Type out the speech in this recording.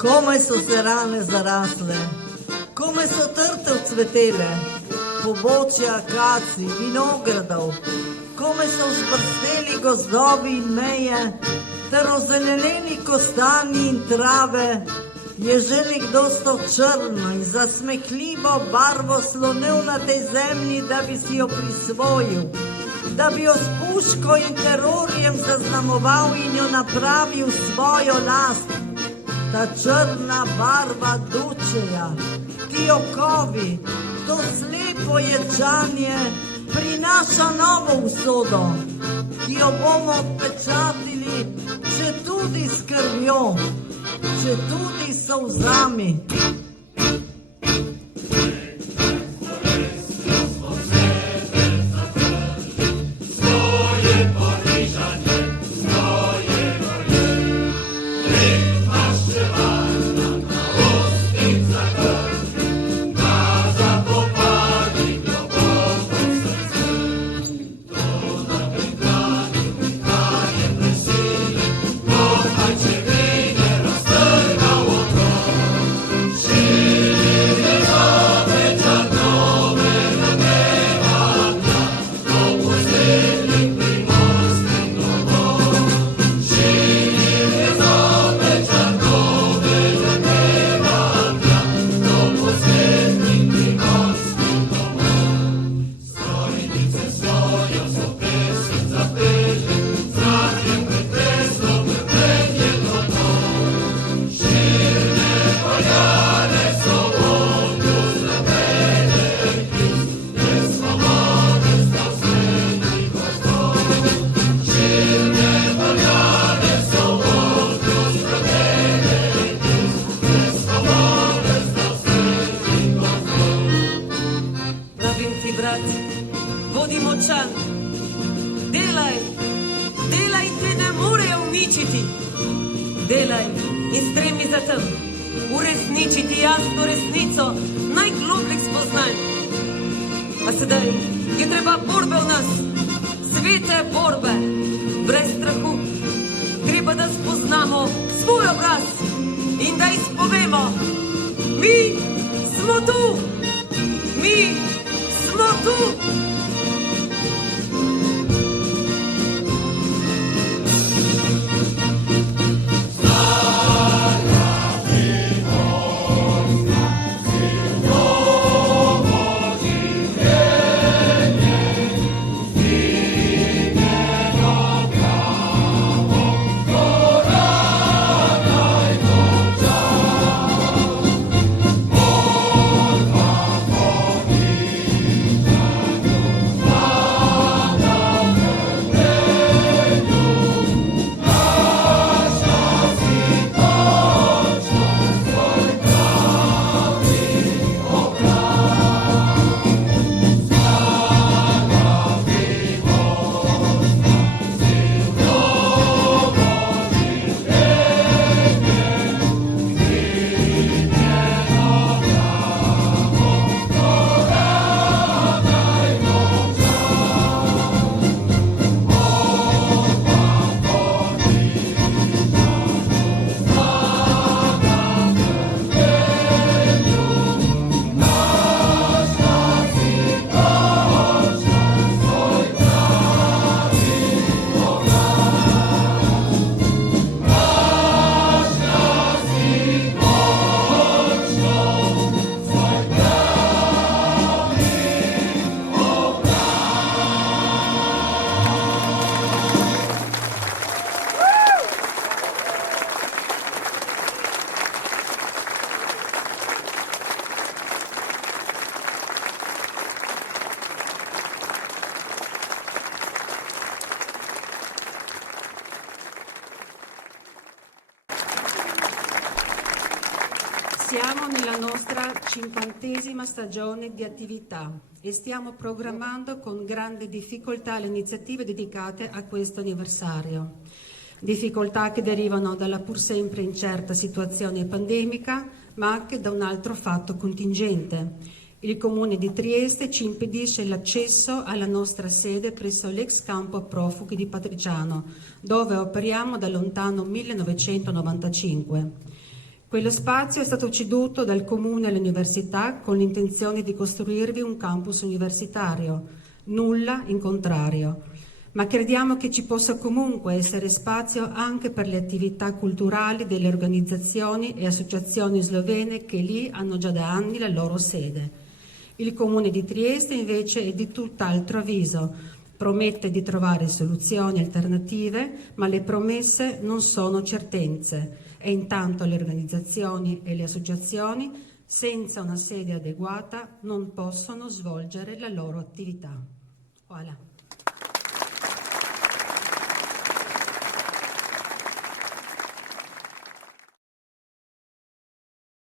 Kome so se rane zarasle, kome so trte ucvetele, pobočja akacij, vinogradov, kome so vzbrsteli gozdovi in meje, ter ozeleneni kostanji in trave, je že nekdo s to črno in zasmehljivo barvo slonil na tej zemlji, da bi si jo prisvojil, da bi jo s puško in terorjem zaznamoval in jo napravil svojo last. Ta črna barva dučeja, ki jo kovi, to slepo ječanje prinaša novo usodo, ki jo bomo odpečatili, če tudi s krvjo, če tudi s solzami. Delaj in stremi za tem, uresničiti jasno resnico najglobljih spoznanj. A sedaj je treba borbe v nas, svete borbe, brez strahu. Treba, da spoznamo svoj obraz in da izpovemo, mi smo tu, mi smo tu. Siamo nella nostra 50ª stagione di attività e stiamo programmando con grande difficoltà le iniziative dedicate a questo anniversario. Difficoltà che derivano dalla pur sempre incerta situazione pandemica, ma anche da un altro fatto contingente. Il Comune di Trieste ci impedisce l'accesso alla nostra sede presso l'ex campo profughi di Patriciano, dove operiamo da lontano 1995. Quello spazio è stato ceduto dal Comune all'Università con l'intenzione di costruirvi un campus universitario, nulla in contrario, ma crediamo che ci possa comunque essere spazio anche per le attività culturali delle organizzazioni e associazioni slovene che lì hanno già da anni la loro sede. Il Comune di Trieste invece è di tutt'altro avviso, promette di trovare soluzioni alternative, ma le promesse non sono certezze e intanto le organizzazioni e le associazioni senza una sede adeguata non possono svolgere la loro attività. Voilà.